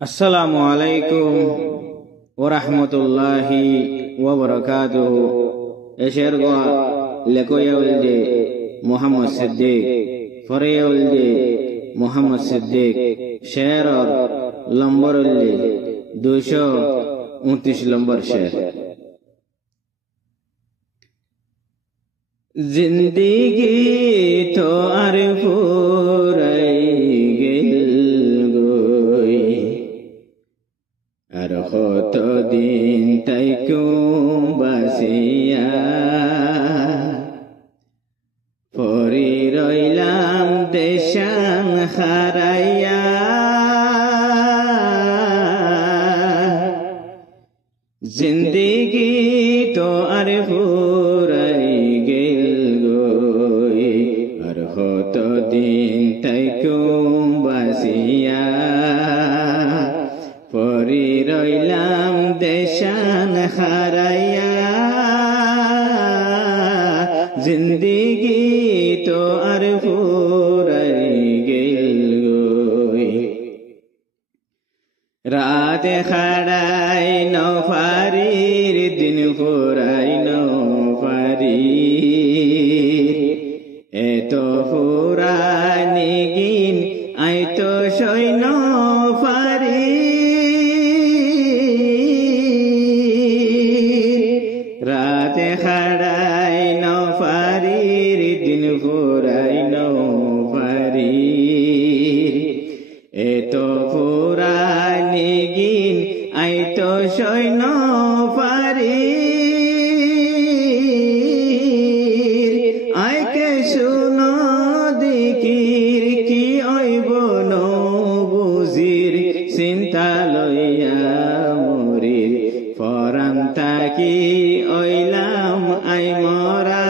আসসালামু আলাইকুম ওয়া রাহমাতুল্লাহি ওয়া বারাকাতুহু। এশের গোয়া লেকোয়াউলদে মুহাম্মদ সিদ্দিক ফরেউলদে মুহাম্মদ সিদ্দিক শেরর লম্বরুল্লি 229 নম্বর শের। জিন্দেগি তো আর ফুরাই গেল গই, আর কত দিন তাইকুম বাসিয়া পরি রইলাম দেশান হারাইয়া। জিন্দেগি তো আর ফুরাই গেল গই, আর কত দিন তাইকুম বাসিয়া পরি রইলাম দেশান হারাইয়া। জিন্দেগি তো আর ফুরাই গেল গই, রাতে খাড়াই নফারির দিন ফুরাই নফারি, এত ফুরানি গিন আই তো সৈন্য ফারি। রাতে খাড়াই নফারির দিন ফুরাই নফারি, এত ফুরানি গিন আই তো সৈন্য ফারি। আইকে শুনো দিকির কি ওইব নবুজির, চিন্তা লইয়া মরির ফরান তাকি ওইলাম আই মরা।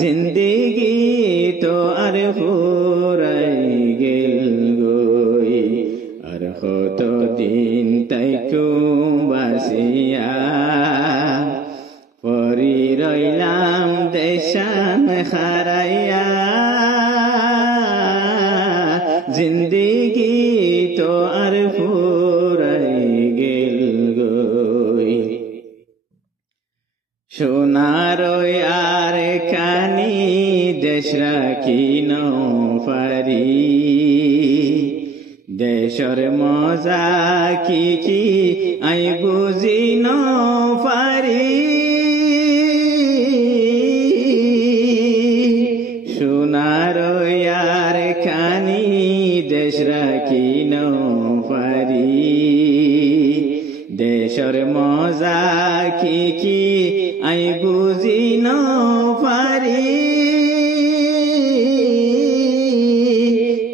জিন্দেগি তো আর ফুরাই গেল গই, আর কত দিন তাইকুম বাসিয়া পরি রইলাম দেশান হারাইয়া। জিন্দেগি তো আর ফুরাই গেল গই, সোনার আর কানি দেশ রাখি নফারি। দেশর মজা কি কি আই বুঝি নফারি। সোনার আর কানি দেশ রাখি নফারি। দেশর মজা কি কি আই বুঝি নফারি।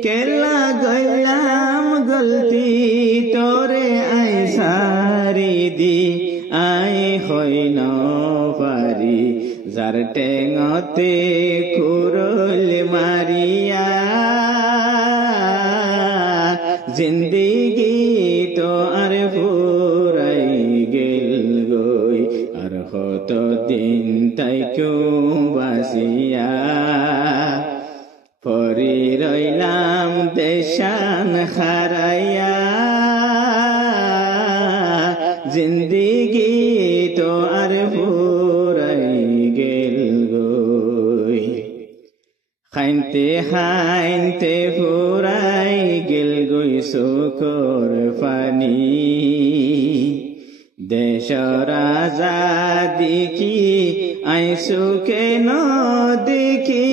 কেলা গইলাম গলতি তোরে আই সারি দি, আই হই নফারি যার টেঙতে কুরল মারিয়া। জিন্দেগি তো আর ফুরাই গেল গই, আর কত দিন তাইকুম বাসিয়া পরি রইলাম দেশান হারাইয়া। জিন্দেগি তো আর ফুরাই গেল গই, খাইনতে খাইনতে ফুরাই গেল গই চকুর পানি। দেশর আজাদি কি আই চোখে ন দেখি।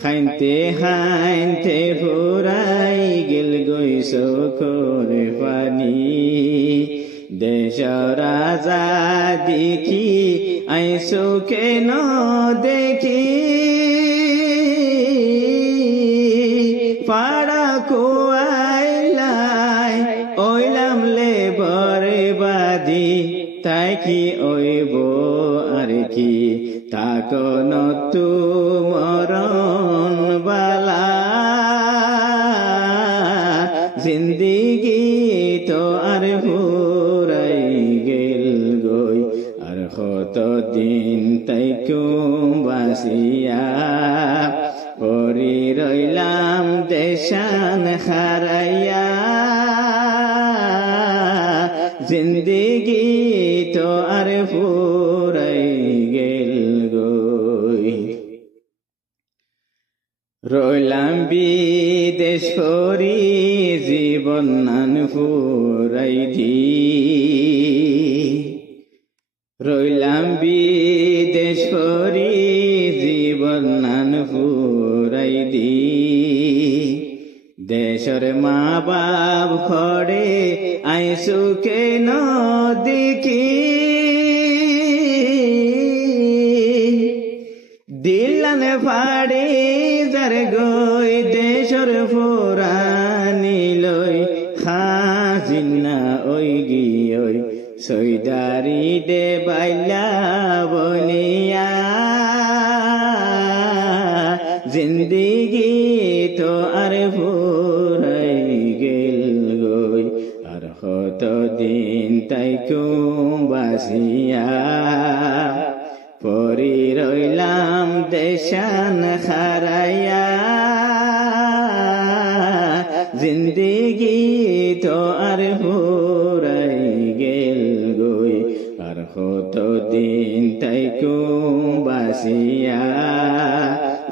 খাইনতে খাইনতে ফুরাই গেল গই চকুর পানি। দেশর আজাদি কি আই চোখে ন দেখি। পাড়া কোয়াইলাই ওইলাম লে বরে বাদি, তাই কি ওইব আর কি তাকন তু মরণ বালা। জিন্দেগি তো আর ফুরাই গেল গই, আর কত দিন তাইকুম বাসিয়া পরি রইলাম দেশান হারাইয়া জিন্দিগি তো আর ফুরাই গেল গই রইলাম বিদেশ পরি জীবন নান ফুরাই দি রইলাম বিদেশ পরি জীবন নান ফুরাই দি দেশর মা বাপ খড়ে আইসু কেন দেখি দিলান ফাড়ে যার গই দেশর ফুরানি লই খাজিনা ওই গিয়ে সৈদারি দে বাইলা বনিয়া জিন্দিগি তো আর ফুরাই গেল গই আর কত দিন তাই বাসিয়া পরি রইলাম দেশান হারাইয়া জিন্দিগি তো আর ফুরাই গেল গই আর কত দিন তাই বাসিয়া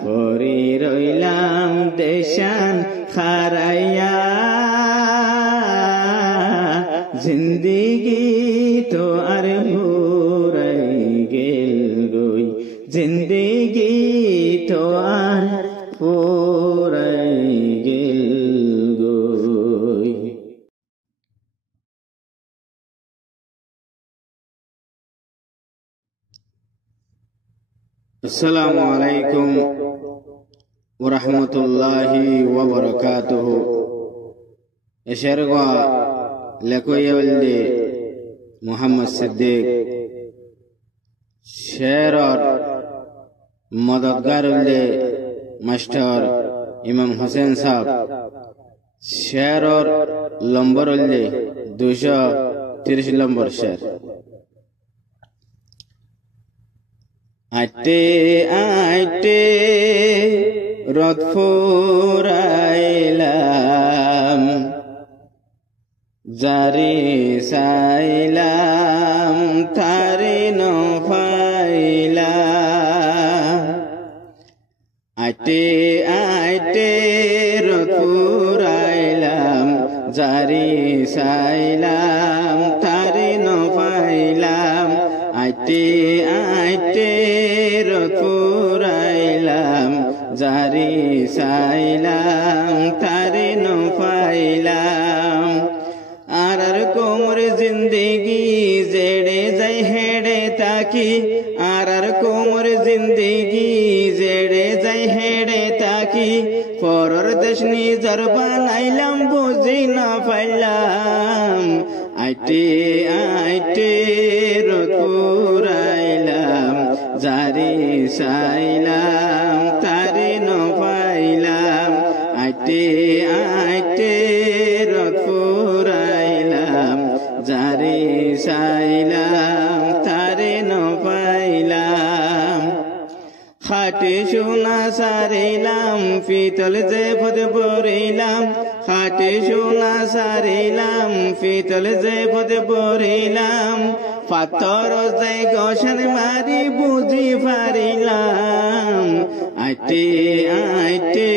পরি রইলাম দেশান হারাইয়া জিন্দিগি তো আর ফুরাই গেল গই জিন্দিগি তো আর ফুরাই গেল গই আসসালামু আলাইকুম ওয়া রাহমাতুল্লাহি ওয়া বারাকাতুহু এশারগা লেকোয়লদে মুহাম্মদ সিদ্দিক শেরর মদদগারুলদে মাস্টার ইমাম হোসেন সাহেব শেরর লম্বরুলদে 230 নম্বর শের আইতে আইতে রথ ফুরাইলাম জারি সাইলাম তারি নফাইলাম আইতে আইতে রথ ফুরাইলাম জারি সাইলাম তারি নফাইলাম আইতে আইতে রথ ফুরাইলাম জারি সাইলাম তারি নফাইলাম আর কোমর জিন্দেগি জেড়ে যাই হেড়ে তাকি আর কোমর জিন্দেগি জেড়ে যাই হেড়ে তাকি পরর দেশ নিজর বানাইলাম বুঝি না পাইলাম আইতে আইতে রথ ফুরাইলাম জারি সাইলাম তারি নফাইলাম আইতে আইতে রথ ফুরাইলাম জারি সাইলাম তারি নফাইলাম খাটে সোনা সারিলাম পিতল যে পদ পরিলাম খাটে সোনা সারিলাম পিতল যে পদ পরিলাম পাথর যে গোসন মারি বুঝি পারিলাম আইতে আইতে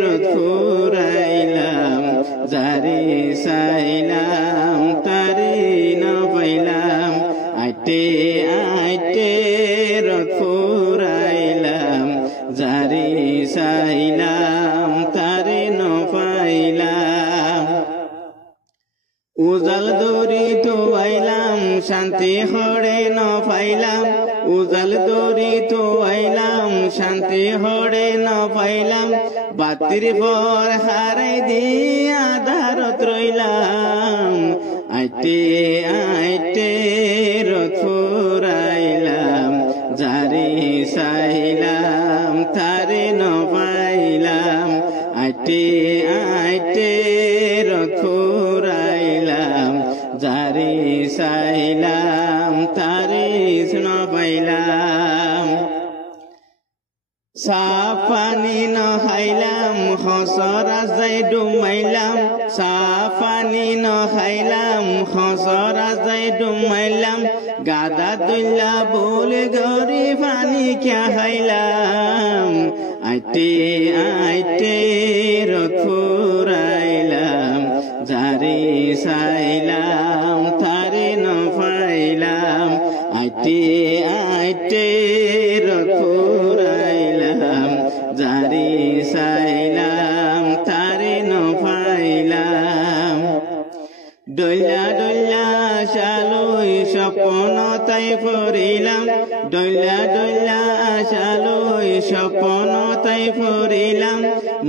রথ ফুরাইলাম জারি সাইলাম তারি নফাইলাম আইতে আইতে রথ ফুরাইলাম জারি সাইলাম তারি নফাইলাম উজাল দরি তো আইলাম শান্তি হড়ে নফাইলাম উজাল দরি তো আইলাম শান্তি হড়ে নফাইলাম বাতির পর হারাই দিয়ে আধারত রইলাম আইতে আইতে রথ ফুরাইলাম জারি সাইলাম তারে নফাইলাম আইতে আইতে রথ ফুরাইলাম জারি সাইলাম। পাইলাম সাফানি নখাইলাম খসরা যাই ডুমাইলাম সাফানি নখাইলাম খসরা যাই ডুমাইলাম গাদা দুল্লা বল গরি পানি কে খাইলাম আইতে আইতে রথ ফুরাইলাম যারে চাইলাম তারে নপাইলাম আইতে আইতে রথ ফুরাইলাম যারে চাইলাম তারে নপাইলাম ডইলা ডইলা চালুই স্বপ্ন তাই ফুরিলাম ডইলা ডইলা চালুই স্বপ্ন তাই ফুরিলাম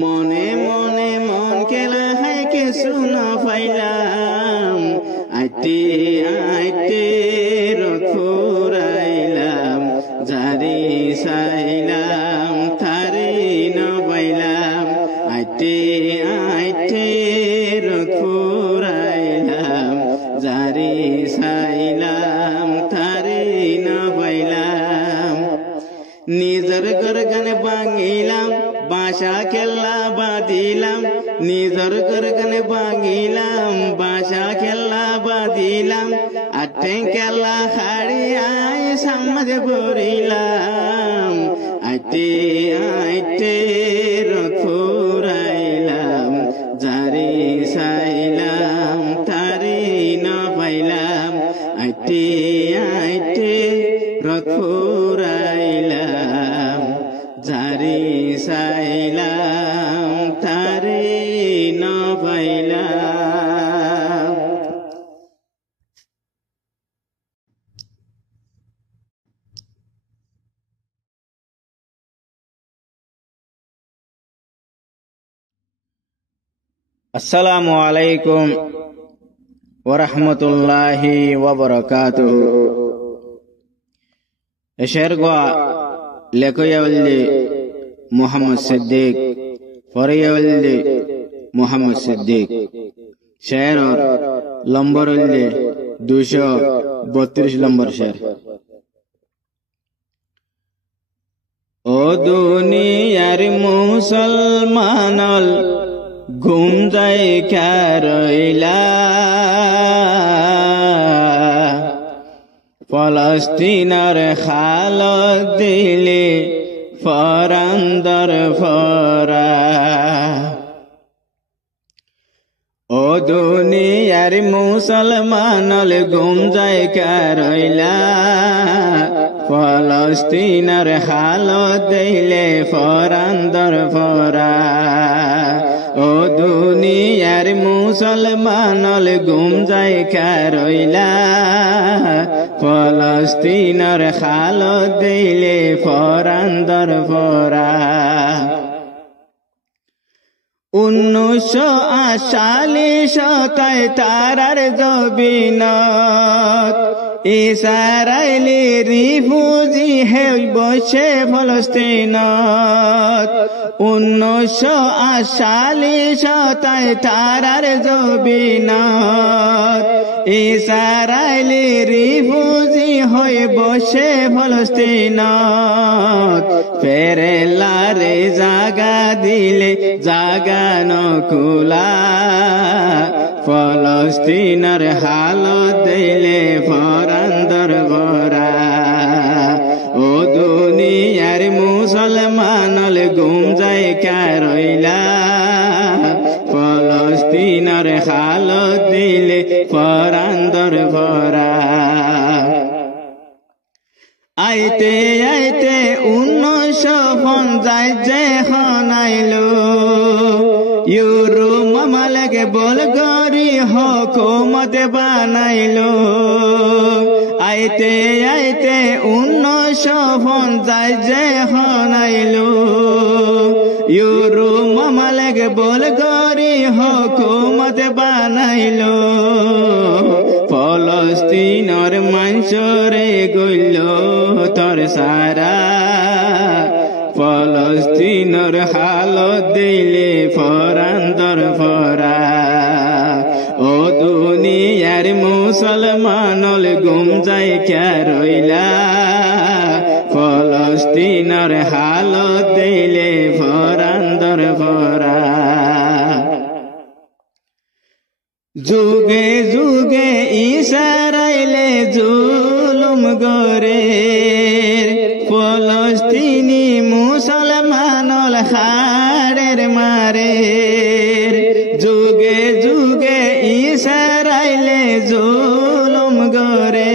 মনে মনে মন কেলা হাই কিছু নপাইলাম আইতে আইতে রথ ফুরাইলাম যারে চাইলাম তারে নপাইলাম আইতে আইতে রথ ফুরাইলাম যারে চাইলাম তারে নপাইলাম নিজের গরগান ভাঙিলাম বাসা খেলা বাঁধিলাম নিজের গরগান ভাঙিলাম বাসা খেলা বাঁধিলাম আঠে খেলা হারিয়াই সামনে পড়িলাম আইতে আইতে রথ ফুরাইলাম যারে চাইলাম তারে নপাইলাম আইতে আইতে রথ ফুরাইলাম যারে চাইলাম তারে নপাইলাম। আসসালামু আলাইকুম ওয়া রাহমাতুল্লাহি ওয়া বারাকাতুহু। এশের গোয়া লেখয়াওয়াল্লি মুহাম্মদ সিদ্দিক ফরিয়াওয়াল্লি মুহাম্মদ সিদ্দিক শেরর নম্বর হইলে 232 নম্বর শের। ও দুনিয়ার মুসলমানল ঘুম যায় কারইলা ফলস্তিনের খালত দিলে ফরান্দর ফরা। ও দুনিয়ার মুসলমানল ঘুম যায় কারইলা ফলস্তিনের খালত দিলে ফরান্দর ফরা। ও দুনিয়ার মুসলমানল ঘুম যায় কারইলা ফলস্তিনের খালত দিলে ফরান্দর ফরা। 1948 তারার জবিনত ইসরায়েলি রিফুজি হেল বসে ফলস্তিনত। 1948 তারার জবিনত ইসরায়েলি রিফুজি হয়ে বসে ফলস্তিনত। ফেরেলারে জাগা দিলে জাগা নকুলা ফলস্তিনের হালত দিলে ফরান্দর ভরা। ও দুনিয়ার মুসলমানল ঘুম যায় কারইলা ফলস্তিনের হালত দিলে ফরান্দর ভরা। আইতে আইতে 1950 যে হনাইলো ইউরোপ মামালেক বল গরি হুকুমত বানাইলো। আইতে আইতে 1950 যে হনাইলো ইউরোপ মামালেক বল গরি হুকুমত বানাইলো। ফলস্তিনের মানুষরে গইল তোর সারা ফলস্তিনের হালত দিলে ফরান্দর ফরা। ও দুনিয়ার মুসলমানল ঘুম যায় কারইলা ফলস্তিনের হালত দিলে ফরান্দর ফরা যুগে যুগে ইসরায়েলে জুলুম গরে ফলস্তিনি মুসলমানল হাড়ের মারে যুগে যুগে ইসরায়েলে জুলুম গরে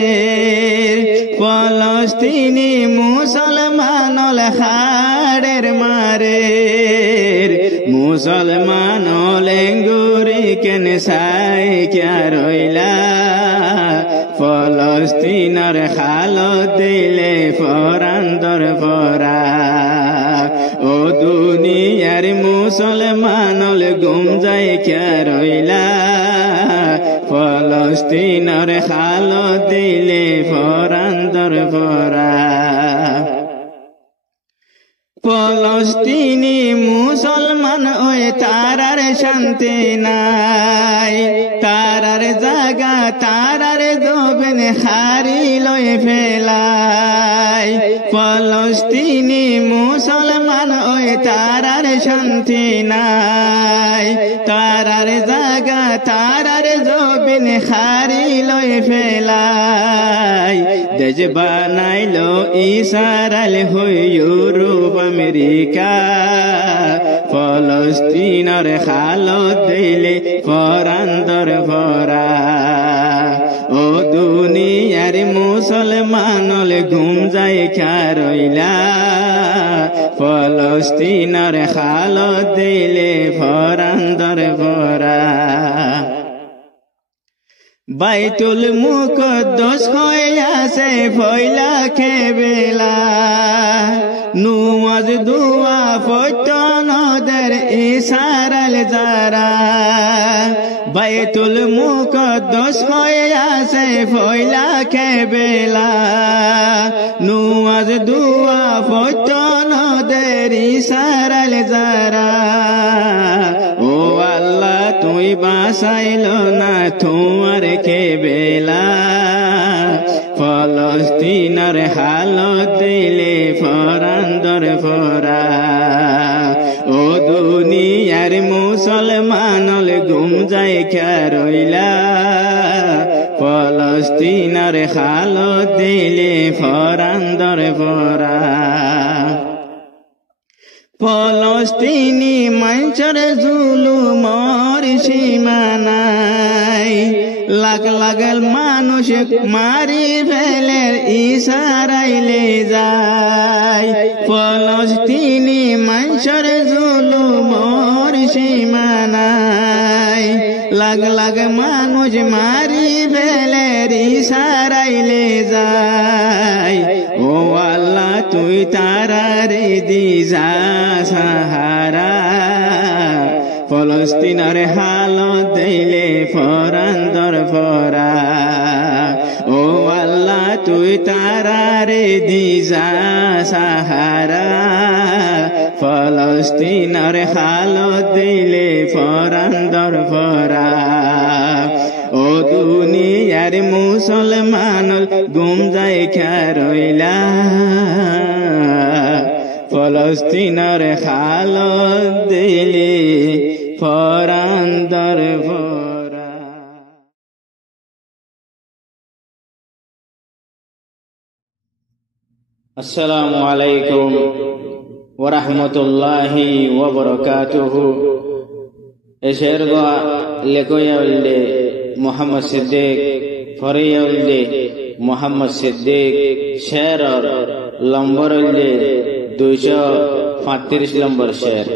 ফলস্তিনি মুসলমানল হাড়ের মারে মুসলমানল গুরি কেন সাই ক্যা রইলা ফলস্তিনের হালত দিলে ফরান্দর ফরা ও দুনিয়ার মুসলমানল গুম যায় ক্যা রইলা ফলস্তিনের হালত দিলে ফরান্দর ফরা ফলস্তিনি মুসলমান ওই তারার শান্তি নাই তারার জাগা তারার জবেন হারি লয় ফেলাই ফলস্তিনি মুসলমান ওই তারার শান্তি নাই তারার জাগা তারার জবেন হারি লয় ফেলাই দেশ বানাইলো ইসরায়েল হই ইউরোপ আমেরিকা ফলস্তিনের হালত দিলে ফরান্দর ফরা ও দুনিয়ার মুসলমানল ঘুম যায় ক্যা রইলা ফলস্তিনের হালত দিলে ফরান্দর ফরা বাইতুল মুকদ্দাস হইয়াছে ফয়লা খেবেলা নুমাজ দুয়া ফতনদের ইসরায়েল যারা বাইতুল মুকদ্দাস হইয়াছে ফয়লা খেবেলা নুমাজ দুয়া ফতনদের ইসরায়েল যারা ও আল্লাহ তুই বাঁচাইল না তোমার খেবেলা ফলস্তিনের হালত দিলে ফরান্দর ফরা ও দুনিয়ার মুসলমানল গুম যায় ক্যা রইলা ফলস্তিনের হালত দিলে ফরান্দর ফরা ফলস্তিনি মানুষের জুলুমর সীমা নাই লাখ লাখ মানুষ মারি ফেলে ইসরায়েলে যায় ফলস্তিনি মানুষের জুলুমর সীমা নাই লাখ লাখ মানুষ মারি ফেলে ইসরায়েলে যায় ও আল্লাহ তুই তারারে দিযা সাহারা ফলস্তিনের হালত দিলে ফরান্দর ফরা ও আল্লাহ তুই তারারে দিযা সাহারা ফলস্তিনের হালত দিলে ফরান্দর ফরা ও দুনিয়ার মুসলমানল গুম যায় ক্যা রইলা ফলস্তিনের হালত দিলে ফরান্দর ফরা আসসালামু আলাইকুম ওয়া রাহমাতুল্লাহি ওয়া বারাকাতুহু এশের গোয়া লেখয়াউল্লে মোহাম্মদ সিদ্দিক ফরিয়াউল্লে মোহাম্মদ সিদ্দিক শের লম্বরউল্লে 235 নম্বর শের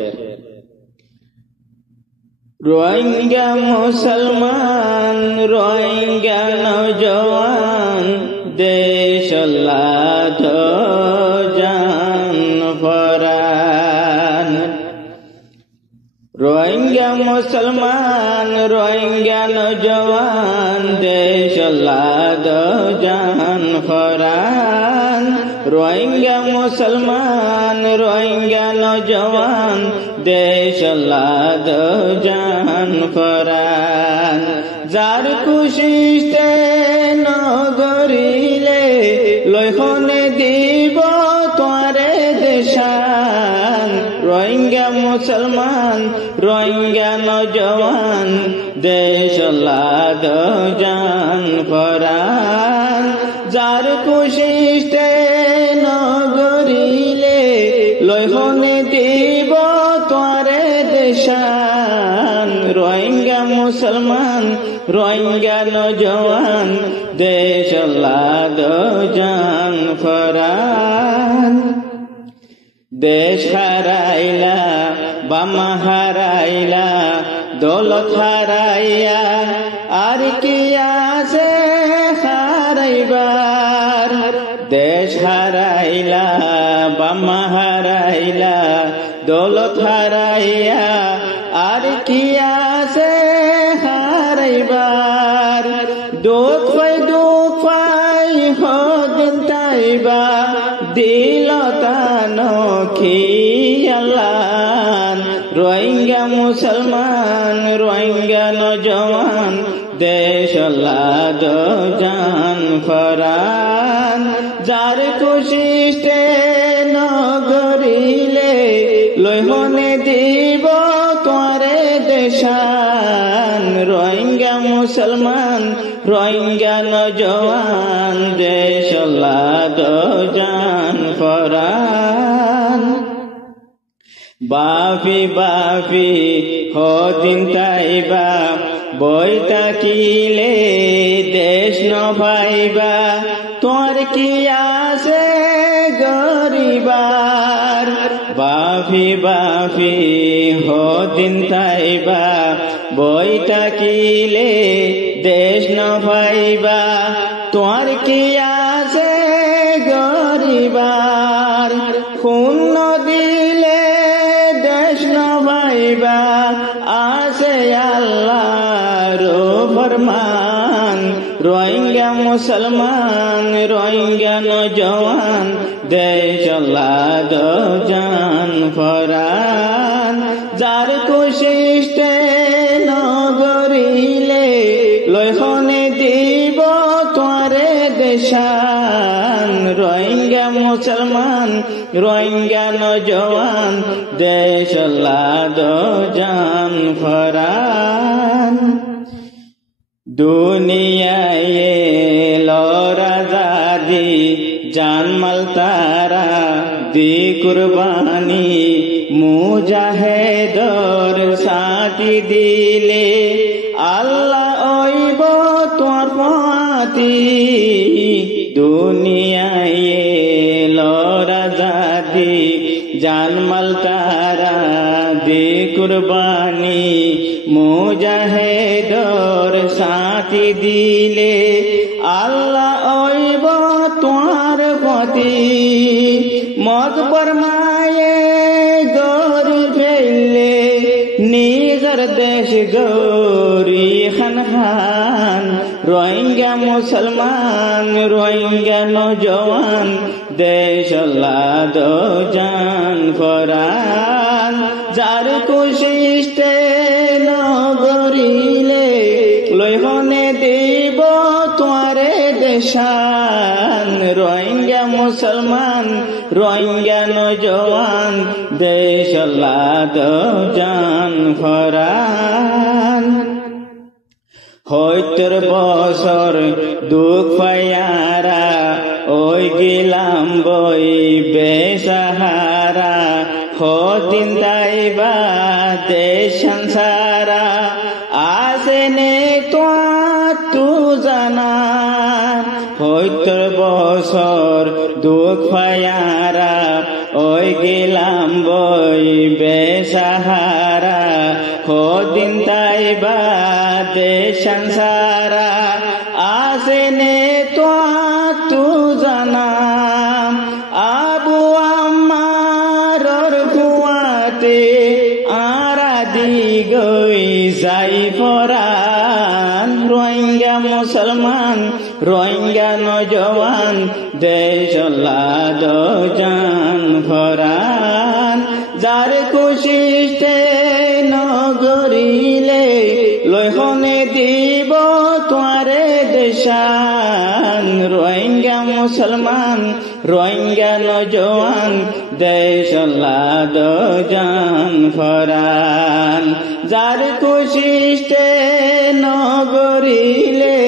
রোহিঙ্গা মুসলমান রোহিঙ্গা নওজওয়ান দেশ আল্লাহ জান ফরান রোহিঙ্গা মুসলমান রোহিঙ্গা নওজওয়ান দেশ আল্লাহ জান ফরান রোহিঙ্গা মুসলমান রোহিঙ্গা নওজওয়ান দেশ আল্লাহ জান ফরান যার খুশিতে নগরিলে লইখনে দিব তোরে মুসলমান রোহিঙ্গা নজওয়ান দেশ লাগ জান ফরান যার কুশিষ্টে নগরিলে লইহনে দিব তোরে দেশান রোহিঙ্গা মুসলমান রোহিঙ্গা নজওয়ান দেশ লাগ জান ফরান দেশ হারাইলা বামা হারাইলা দৌলত হারাইয়া আর কি আছে হারাইবার দেশ হারাইলা বামা হারাইলা দৌলত হারাইয়া আর কি আছে হারাইবার দুঃখ পাই হদিন তাইবা দিল তানখি আল্লাহ রোহিঙ্গা মুসলমান রোহিঙ্গা নজওয়ান দেশ লাগ জান ফরান যার কুশিষ্টে নগরিলে লইহনে দিব তোরে দেশান রোহিঙ্গা মুসলমান রোহিঙ্গা নজওয়ান দেশ লাগ জান ফরান বাফি বাফি হদিন তাইবা বই তাকিলে দেশ নভাইবা তোর কি আছে গরিবার বাফি বাফি হদিন তাইবা বই তাকিলে দেশ নভাইবা তোর কি আছে গরিবার খুন দিলে দেশ নভাইবা আছে আল্লাহর ফরমান রোহিঙ্গা মুসলমান রোহিঙ্গা নজওয়ান দেশ লাগ জান ফরান যার কুশিষ্টে নগরিলে লইহনে দিব তোরে দেশান রোহিঙ্গা মুসলমান রোহিঙ্গা নজওয়ান দেশ লাগ জান ফরান দুনিয়ায় লরা জাদি জানমাল তারা দি কুরবানি মুজাহিদর সাথী দিলে আল্লাহ ওইব তোর পাতি দুনিয়ায় লরা জাদি জানমাল তারা দি কুরবানি মুজাহিদর সাথী দিলে আল্লাহ ওইব তোমার পতি মত পরমায়ে গরি ফেললে নিজের দেশ গরি খান খান রোহিঙ্গা মুসলমান রোহিঙ্গা নজওয়ান দেশ লাগ জান ফরান যার কুশিষ্টে নগরিলে লইহনে দিব তোরে দেশান রোহিঙ্গা মুসলমান রোহিঙ্গা নজওয়ান দেশ লাগ জান ফরান হইতর বছর দুঃখ পায়ারা ওই গেলাম বই বেসাহারা হদিন তাইবা দেশ সংসারা আসেনে তু জানা হইতর বছর দুঃখ পায়ারা ওই গেলাম বই বেসাহারা হদিন তাইবা দেশ সংসারা আসেনে তু জানা আবু আম্মারর কুয়াতে আরা দি গই যাই ফরান রোহিঙ্গা মুসলমান রোহিঙ্গা নজওয়ান দেশ লাগ জান ফরান যার কুশিষ্টে নগরিলে লইহনে দিব তোরে দেশান রোহিঙ্গা মুসলমান রোহিঙ্গা নজওয়ান দেশলাদ জান ফরান যার কুশিষ্টে নগরিলে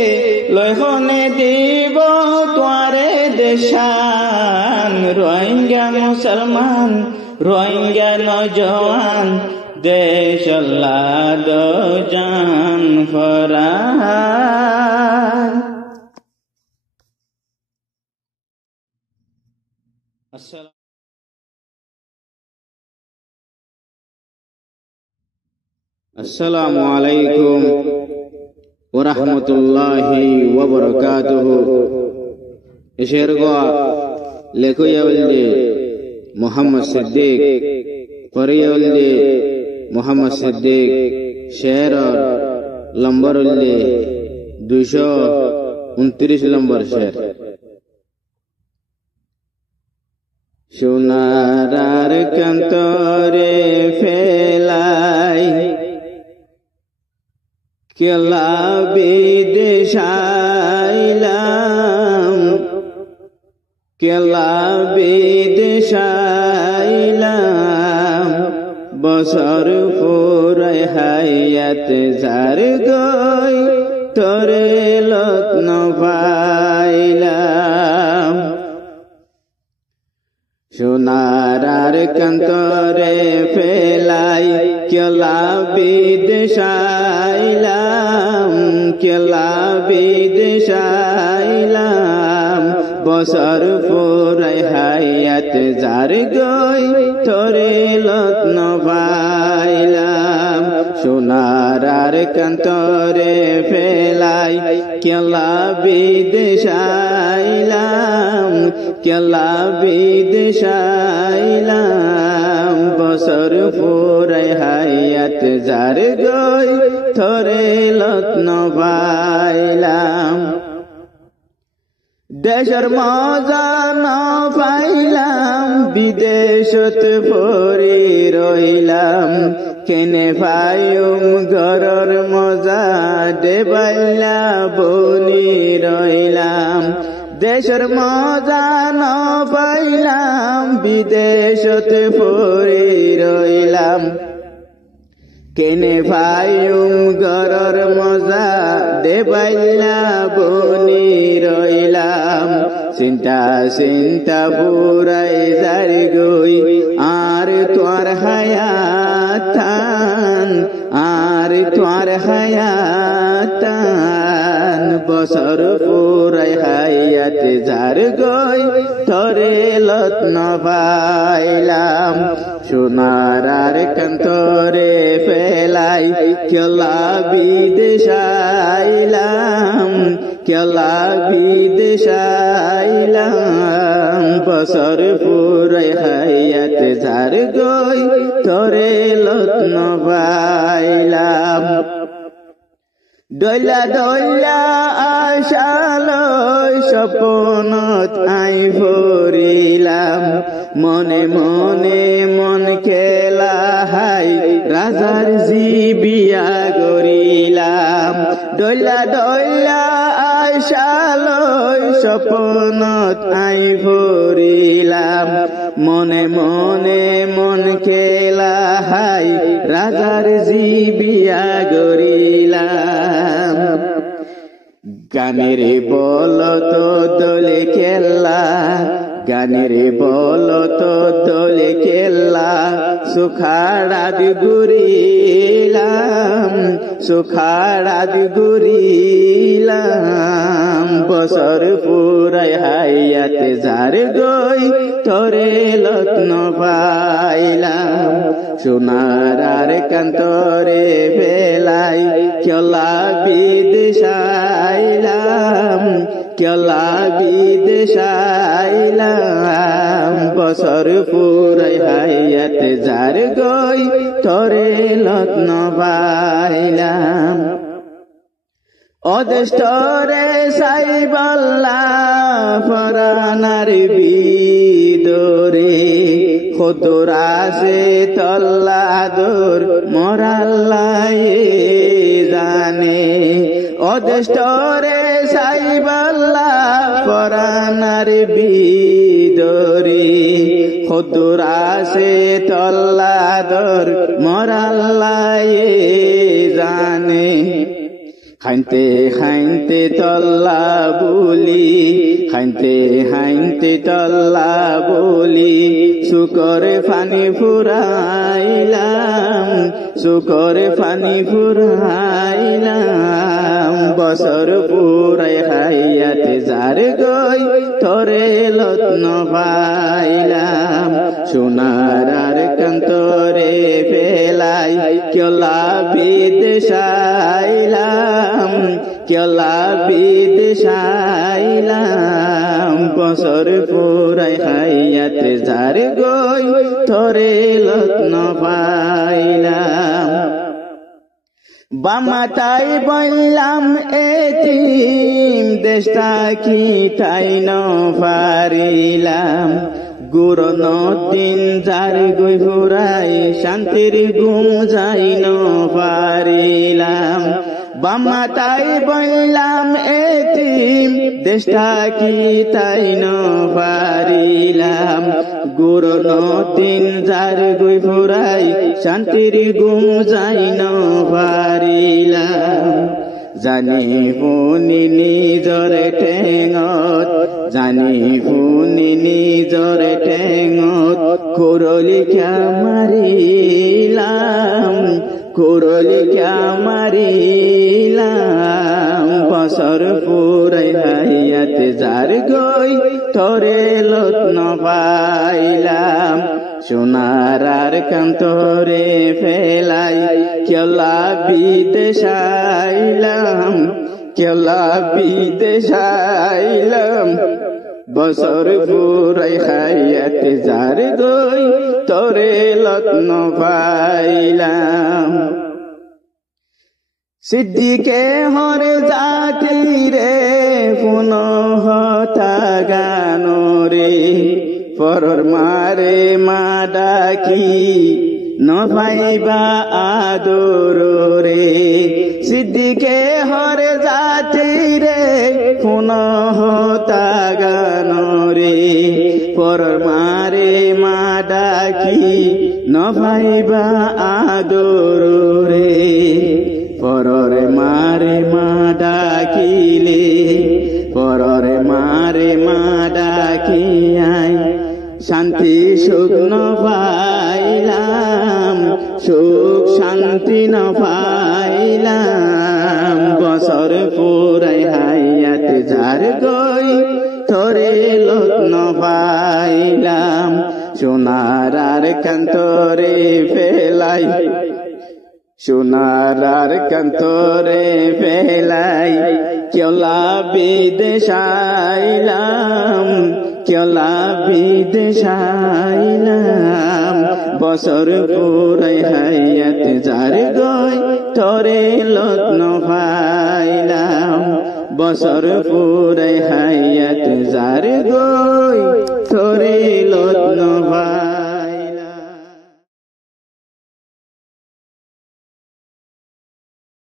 লয়খনে দিব তোয়ারে দেশান রোহিঙ্গা মুসলমান রোহিঙ্গা নজওয়ান দেশলাদ জান ফরান। আসসালামু আলাইকুম ওয়া রাহমাতুল্লাহি ওয়া বারাকাতুহু। এশেরগো লেখয়ালদে মোহাম্মদ সিদ্দিক পরিয়ালদে মোহাম্মদ সিদ্দিক শের লম্বরলদে 229 নম্বর শের। সোনার কান্তরে ফেলাই কেলা বিদেশাইলাম কেলা বিদেশাইলাম বছর পুরাই হায়াত যার গই তোরে লত্ন পাইলাম। সোনার কান্তরে ফেলাই কেলা বিদেশাইলাম কেলা বিদেশাইলাম বছর পুরাই হায়াত যার গই তোরে লত্ন পাইলাম। সোনার কান্তরে ফেলাই কেলা বিদেশাইলাম কেলা বিদেশাইলাম বছর পুরাই হায়াত যার গই তোরে লত্ন পাইলাম। দেশের মজা না পাইলাম বিদেশত পড়ে রইলাম কেনে পাইম ঘরের মজা দেবাইলা বনি রইলাম। দেশের মজা না পাইলাম বিদেশত পড়ে রইলাম কেনে পাইম ঘরের মজা দেবাইলা বনি রইলাম। চিন্তা চিন্তা পুরাই যারি গই আর তোর হায়াতান আর তোর হায়াতান বছর পুরাই হায়াত যার গই তোরে লত্ন পাইলাম। সোনার কান্তরে ফেলাই কেলা বিদেশাইলাম কেলা বিদেশাইলাম বছর পুরাই হায়াত যার গই তোরে লত্ন পাইলাম। দইলা দইলা আশালয় স্বপ্নত আই ভরিলাম মনে মনে মন খেলা হাই রাজার জিবিয়া গরিলাম। দইলা দইলা আশালয় স্বপ্নত আই ভরিলাম মনে মনে মন খেলা হাই রাজার জিবিয়া গরিলাম। গানের বল তো দোলে খেলা গানের বল তো দোলে খেলা সুখাড়াদ গুরিলাম সুখাড়াদ গুরিলাম বছর পুরাই হায়াত যার গই তোরে লত্ন পাইলাম। সোনার কান্তরে ফেলাই কেলা বিদেশাইলাম কেলা বিদেশাইলাম বছর পুরাই হায়াত যার গই তোরে লত্ন পাইলাম। অদেষ্টরে সাইবাল্লা ফরানার বিদরে খোদরাসে তল্লাদর মরাল্লাই জানে। অদেষ্টরে সাইবাল্লা ফরানার বিদরে খুদুর আছে তল্লাদর মরাল্লাই জানে খাইতে খাইতে তল্লা বলি খাইতে তল্লা বলি শুকরে ফানি ফুরাইলাম শুকরে ফানি ফুরাইলাম বছর পুরাই খাইয়াতে যার গই তরে লত্ন পাইলাম সোনার আর কান্তরে ফেলাই কেলা বিদেশাইলাম কেলা বিদেশাইলাম বছর পুরাই খাইয়াতে যার গই তরে লত্ন পাইলাম বামাতাই বললাম এতিম দেশটা কি তাই ন পারিলাম গুরন দিন যার গই ফুরাই শান্তির ঘুম যাই ন পারিলাম বামাতাই বললাম এতিম দেশটা কি তাই ন পারিলাম গুরন দিন যার গই ফুরাই শান্তির ঘুম যাই ন পারিলাম জানি ফুনি নিজরে ঠেঙত জানি ফুনি নিজরে ঠেঙত কুরলি ক্যা মারিলাম কুরলি ক্যা মারিলাম বছর পুরাই হাইয়াতে যার গই তরে লত্ন পাইলাম সোনার আর কান্তরে ফেলাই কেলা বিদেশাইলাম কেলা বিদেশাইলাম বছর পুরাই খাইয়াতে যার গই তরে লত্ন পাইলাম সিদ্দিকে হরে জাতি রে পুনঃ গানো রে পরর মারে মা ডাকি নভাইবা আদর রে সিদ্দিকে হরে জাতি রে পুনঃ গানো রে পরর মারে মা ডাকি নভাইবা আদর রে পররে মারে মা ডাকিলে পররে মারে মা ডাকিয়াই শান্তি সুখ ন পাইলাম সুখ শান্তি ন পাইলাম বছর পুরাই হাইয়াতে যার গই তরে লগ্ন পাইলাম সোনার আর কান্তরে ফেলাই সোনার আর কান্তরে ফেলাই কেলা বিদেশাইলাম কেলা বিদেশাইলাম বছর পুরাই হাইয়াতে যার গই তরে লগ্ন পাইলাম বছর পুরাই হাইয়াতে যার গই